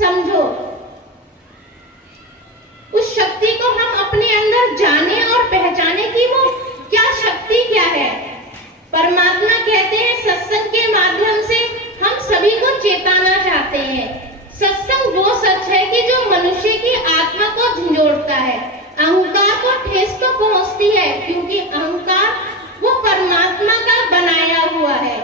समझो, उस शक्ति को हम अपने अंदर जाने और पहचाने कि वो क्या शक्ति क्या है। परमात्मा कहते हैं सत्संग के माध्यम से हम सभी को चेताना चाहते हैं। सत्संग वो सच है कि जो मनुष्य की आत्मा को झंझोड़ता है, अहंकार को ठेस तो पहुंचती है, क्योंकि अहंकार वो परमात्मा का बनाया हुआ है।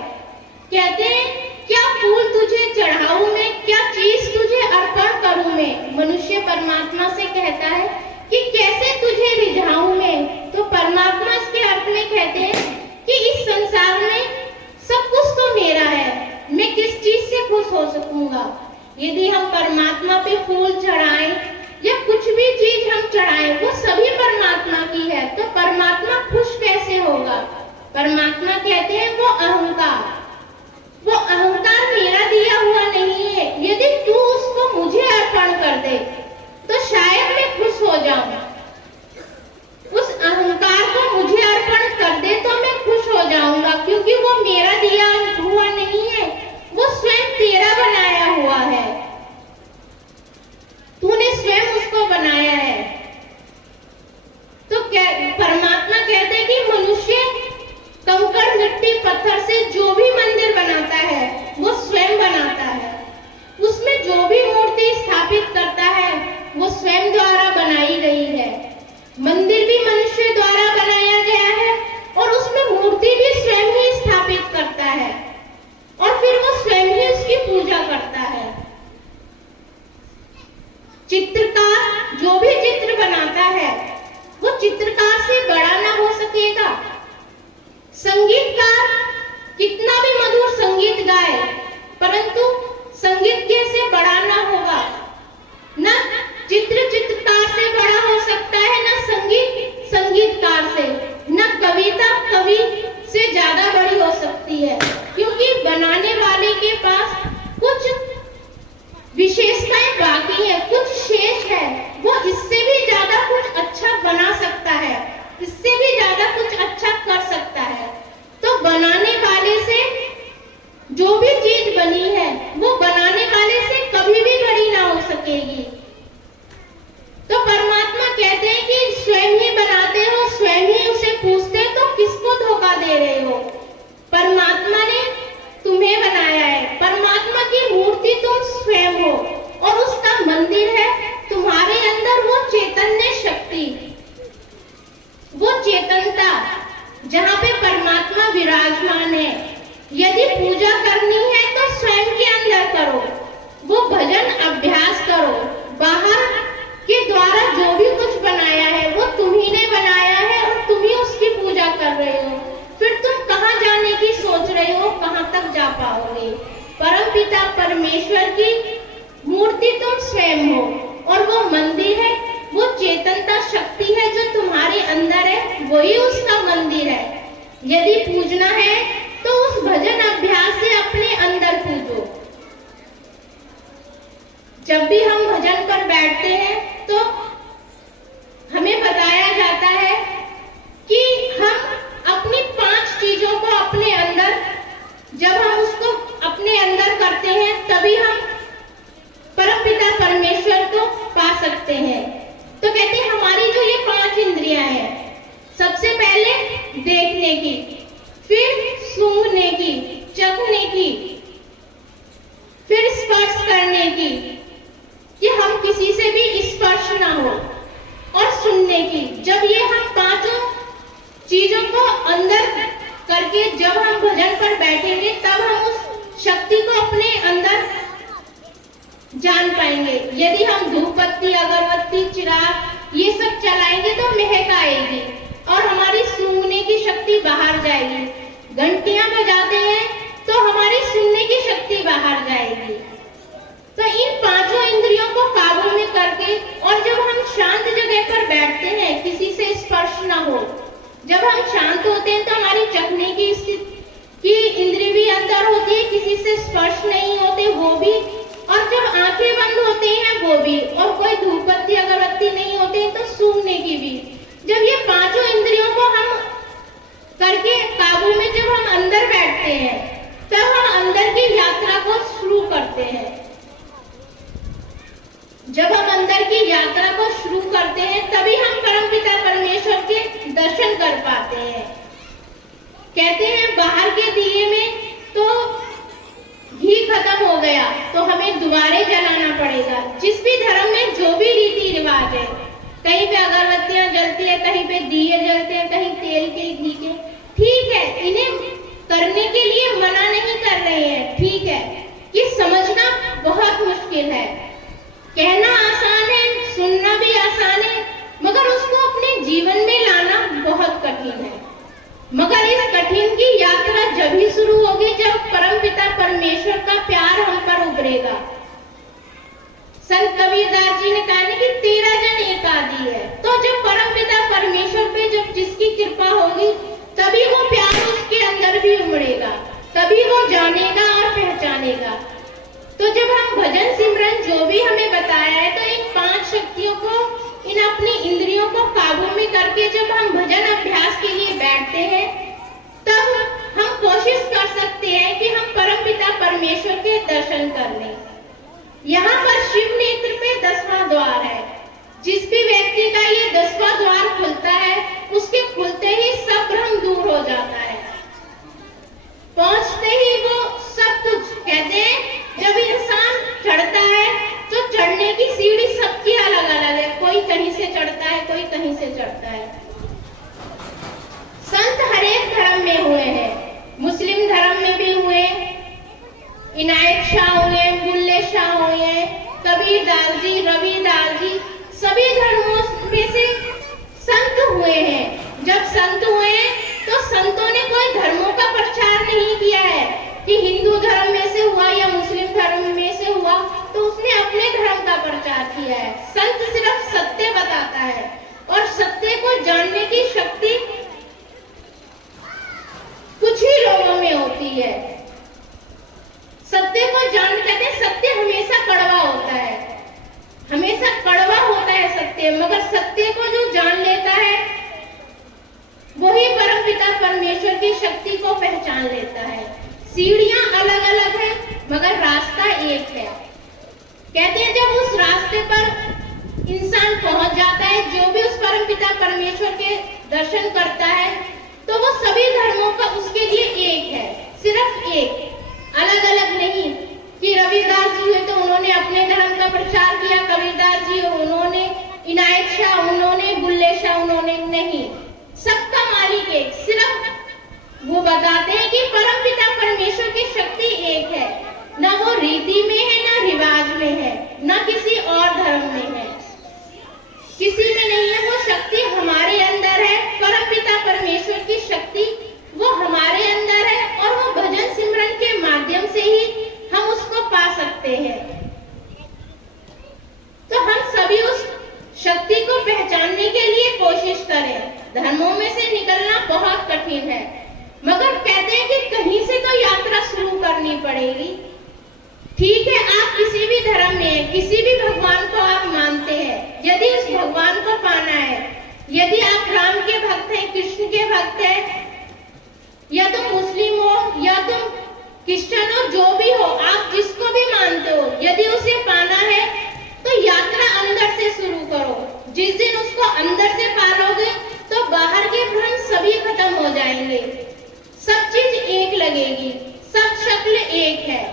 कहते हैं क्या फूल तुझे चढ़ाऊं मैं, क्या चीज तुझे अर्पण करूं मैं। मनुष्य परमात्मा से कहता है कि कैसे तुझे रिझाऊं मैं। तो परमात्मा इसके अर्थ में कहते हैं कि इस संसार में सब कुछ तो मेरा है, मैं किस चीज से खुश हो सकूंगा। यदि हम परमात्मा पे फूल चढ़ाएं या कुछ भी चीज हम चढ़ाएं, वो सभी परमात्मा की है, तो परमात्मा खुश कैसे होगा। परमात्मा कहते हैं वो अहंकार मेरा दिया हुआ नहीं है, यदि तू उसको मुझे अर्पण कर दे तो शायद मैं खुश हो जाऊं। उस अहंकार को मुझे अर्पण कर दे तो मैं खुश हो जाऊंगा, क्योंकि वो मेरा दिया हुआ नहीं है, वो स्वयं तेरा बनाया हुआ है, तूने स्वयं उसको बनाया है। तो परमात्मा कहते हैं कि मनुष्य कंकड़ मिट्टी पत्थर से जो भी मंदिर बनाता है वो स्वयं बनाता है, उसमें जो भी मूर्ति स्थापित करता है वो स्वयं द्वारा बनाई गई है। मंदिर भी मनुष्य द्वारा बनाया गया है और उसमें मूर्ति भी स्वयं ही स्थापित करता है और फिर वो स्वयं ही उसकी पूजा करता है। चित्रकार जो भी चित्र बनाता है वो चित्रकार से बड़ा ना हो सकेगा। संगीतकार कितना भी मधुर संगीत गाए, परंतु संगीत से बड़ा ना होगा। ना चित्रकार से बड़ा हो सकता है, ना संगीत संगीतकार से, ना कविता कवि से ज्यादा बड़ी हो सकती है, क्योंकि बनाने वाले के पास कुछ विशेषताएं बाकी है, कुछ शेष है। वो इससे भी ज्यादा कुछ अच्छा बना सकता है, इससे भी ज्यादा कुछ अच्छा कर सकता है। तो बनाने वाले से जो भी चीज बनी है वो बनाने वाले से कभी भी बड़ी ना हो सकेगी। तो परमात्मा कहते हैं कि स्वयं ही बनाते हो, स्वयं ही उसे पूछते हो, तो किसको धोखा दे रहे हो। परमात्मा ने तुम्हें बनाया है, परमात्मा की मूर्ति तुम स्वयं हो और उसका मंदिर है तुम्हारे अंदर वो चैतन्य शक्ति, वो चेतनता जहाँ पे परमात्मा विराजमान है। यदि पूजा करनी है तो स्वयं के अंदर करो, वो भजन अभ्यास करो। बाहर के द्वारा जो भी कुछ बनाया है वो तुम्ही ने बनाया है और तुम ही उसकी पूजा कर रहे हो, फिर तुम कहाँ जाने की सोच रहे हो, कहाँ तक जा पाओगे। परम पिता परमेश्वर की मूर्ति तुम स्वयं हो और वो मंदिर है, वो चेतनता शक्ति है जो तुम्हारे अंदर है, वही उसका मंदिर है। यदि पूजना है तो उस भजन अभ्यास से अपने अंदर पूजो। जब भी हम भजन पर बैठते हैं तो हमें बताया जाता है कि हम अपनी 5 चीजों को अपने अंदर, जब हम उसको अपने अंदर करते हैं तभी हम परमपिता परमेश्वर को पा सकते हैं। तो कहते हैं हमारी जो ये 5 इंद्रियां हैं, सबसे पहले देखने की, फिर सूंघने की, चखने की, फिर स्पर्श करने की कि हम किसी से भी स्पर्श ना हो, और सुनने की। जब ये हम 5 चीजों को अंदर करके जब हम भजन पर बैठेंगे तब हम उस शक्ति को अपने अंदर जान पाएंगे। यदि हम धूप बत्ती अगरबत्ती चिराग ये सब चलाएंगे तो महक आएगी और हमारी सूंघने की शक्ति बाहर जाएगी। घंटियां बजाते हैं तो हमारी सुनने की शक्ति बाहर जाएगी। तो इन 5 इंद्रियों को काबू में करके, और जब हम शांत जगह पर बैठते हैं, किसी से स्पर्श ना हो, जब हम शांत होते हैं तो हमारी चखने की इंद्रिय भी अंदर होती है, किसी से स्पर्श नहीं होते वो भी, और जब आंखें बंद होते हैं वो भी, और कोई धूप बत्ती अगरबत्ती नहीं होते हैं तो सूंघने की भी। जब ये 5 इंद्रियों को हम करके काबू में जब हम अंदर बैठते हैं तब हम अंदर की यात्रा को शुरू करते हैं। जब हम अंदर की यात्रा को शुरू करते हैं तभी हम परमपिता परमेश्वर के दर्शन कर पाते हैं। कहते हैं बाहर के दिए में तो घी खत्म हो गया तो हमें दोबारे जलाना पड़ेगा। जिस भी धर्म में जो भी रीति रिवाज है, कहीं पे अगरबत्तियां जलती है, कहीं पे दिए जलते हैं, कहीं तेल के घी के, ठीक है, इन्हें करने के लिए मना नहीं कर रहे हैं, ठीक है। ये समझना बहुत मुश्किल है, कहना आसान है, सुनना भी आसान है, मगर उसको अपने जीवन में लाना बहुत कठिन है। मगर इस कठिन की यात्रा जब ही शुरू होगी जब परमपिता परमेश्वर का प्यार हम पर उभरेगा। संत कबीरदास जी ने कहा कि 13 जन एक आदि है। तो जब परमपिता परमेश्वर पे जब जिसकी कृपा होगी तभी वो प्यार उसके अंदर भी उमड़ेगा, तभी वो जानेगा और पहचानेगा। तो जब हम भजन सिमरन जो भी हमें बताया है, तो इन 5 शक्तियों को, इन अपनी इंद्रियों को काबू में करके जब हम भजन अभ्यास के लिए बैठते हैं तब हम कोशिश कर सकते हैं कि हम परमपिता परमेश्वर के दर्शन कर लें। यहाँ पर शिव नेत्र पे 10वां द्वार है। जिस भी व्यक्ति का ये 10वां द्वार खुलता है उसके खुलते ही सब भ्रम दूर हो जाता है, पहुंचते ही वो सब कुछ, कहते हैं जब इंसान चढ़ता है तो चढ़ने की सीढ़ी सबकी अलग अलग है, कोई कहीं से चढ़ता है, कोई कहीं से चढ़ता है। संत हरेक धर्म में हुए हैं, मुस्लिम धर्म में भी हुए, इनायत शाह हुए, बुल्ले शाह हुए, कबीरदास जी, रविदास जी, सभी धर्मों में से संत हुए हैं। जब संत हुए तो संतों ने कोई धर्मों का प्रचार नहीं किया है कि हिंदू धर्म में से हुआ या मुस्लिम धर्म में से हुआ तो उसने अपने धर्म का प्रचार किया है। संत सिर्फ सत्य बताता है और सत्य को जानने की शक्ति कुछ ही लोगों में होती है। सत्य को जान, कहते सत्य हमेशा कड़वा होता है, हमेशा कड़वा होता है सत्य, मगर सत्य को जो जान लेता है वही परमपिता परमेश्वर की शक्ति को पहचान लेता है। सीढ़ियां अलग अलग है मगर रास्ता एक है। कहते हैं जब उस रास्ते पर इंसान पहुंच जाता है, जो भी उस परमपिता परमेश्वर के दर्शन करता है, तो वो सभी धर्मों का उसके लिए एक है, सिर्फ एक, अलग अलग नहीं कि रविदास जी हुए तो उन्होंने अपने धर्म का प्रचार किया, कबीरदास जी उन्होंने, इनायत शाह उन्होंने, बुल्ले शाह उन्होंने, नहीं, सबका मालिक एक। सिर्फ वो बताते हैं कि परमपिता परमेश्वर की शक्ति एक है, ना वो रीति में है, ना रिवाज में है, ना किसी और धर्म में है, किसी में नहीं है। वो शक्ति हमारे अंदर है, परमपिता परमेश्वर की शक्ति वो हमारे अंदर है और वो भजन सिमरन के माध्यम से ही हम उसको पा सकते हैं। तो हम सभी उस शक्ति को पहचानने के लिए कोशिश करें। धर्मों में से निकलना बहुत कठिन है, मगर कहते हैं कि कहीं से तो यात्रा शुरू करनी पड़ेगी। ठीक है, आप किसी भी धर्म में, किसी भी भगवान को आप मानते हैं, यदि उस भगवान को पाना है, यदि आप राम के भक्त हैं, कृष्ण के भक्त हैं, या तुम मुस्लिम हो या तुम क्रिश्चियन हो, जो भी हो, आप जिसको भी मानते हो, यदि उसे पाना है तो यात्रा अंदर से शुरू करो। जिस दिन उसको अंदर से पालोगे तो बाहर के भ्रम सभी खत्म हो जाएंगे, सब चीज एक लगेगी, सब शक्ल एक है।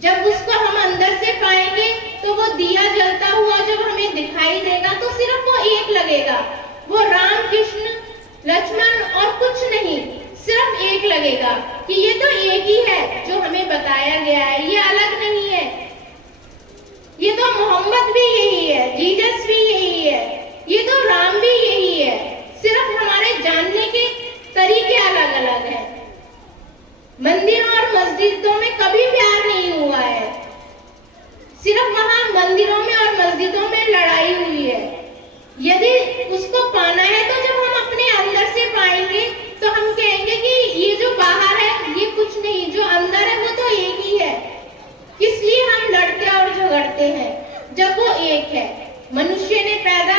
जब उसको हम अंदर से पाएंगे तो वो दिया जलता हुआ जब हमें दिखाई देगा तो सिर्फ वो एक लगेगा, वो राम कृष्ण लक्ष्मण और कुछ नहीं, सिर्फ एक लगेगा कि ये तो एक ही है जो हमें बताया गया है, ये अलग नहीं है, ये तो मोहम्मद भी यही है, जीसस भी यही है, ये तो राम भी यही है, सिर्फ हमारे जानने के तरीके अलग अलग हैं। मंदिरों और मस्जिदों में कभी प्यार नहीं हुआ है, सिर्फ वहां मंदिरों में और मस्जिदों में लड़ाई हुई है। यदि उसको पाना है तो जब हम अपने अंदर से पाएंगे तो हम कहेंगे कि ये जो बाहर है ये कुछ नहीं, जो अंदर है वो तो एक ही है। किस लिए हम लड़ते और झगड़ते हैं जब वो एक है? मनुष्य ने पैदा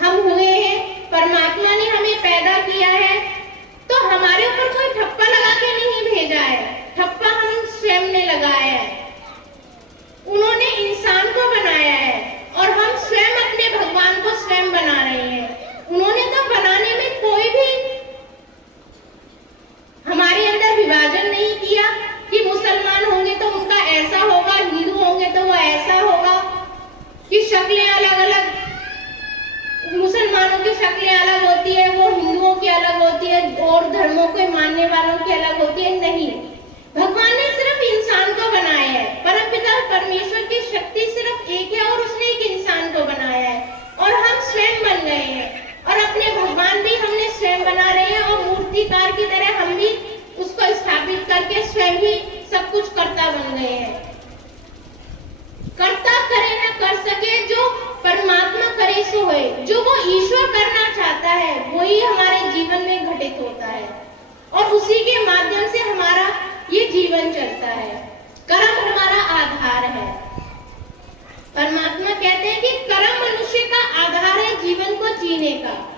हम हुए हैं, परमात्मा ने हमें पैदा किया है, तो हमारे ऊपर कोई ठप्पा लगा के नहीं भेजा है, ठप्पा हम स्वयं ने लगाया है। उन्होंने इंसान को होती है और धर्मों को मानने वालों की अलग होती है। नहीं, भगवान ने सिर्फ इंसान को बनाया है। परमपिता परमेश्वर की शक्ति सिर्फ एक है और उसने एक इंसान को बनाया है और हम स्वयं बन गए हैं और अपने भगवान भी हमने स्वयं बना रहे हैं और मूर्तिकार की तरह हम भी उसको स्थापित करके स्वयं ही सब कुछ कर्ता बन गए हैं। कर्ता करे न कर सके, जो परमात्मा करे सो होए। जो वो ईश्वर करना चाहता है वही हमारे जीवन में घटित होता है और उसी के माध्यम से हमारा ये जीवन चलता है। कर्म हमारा आधार है। परमात्मा कहते हैं कि कर्म मनुष्य का आधार है जीवन को जीने का।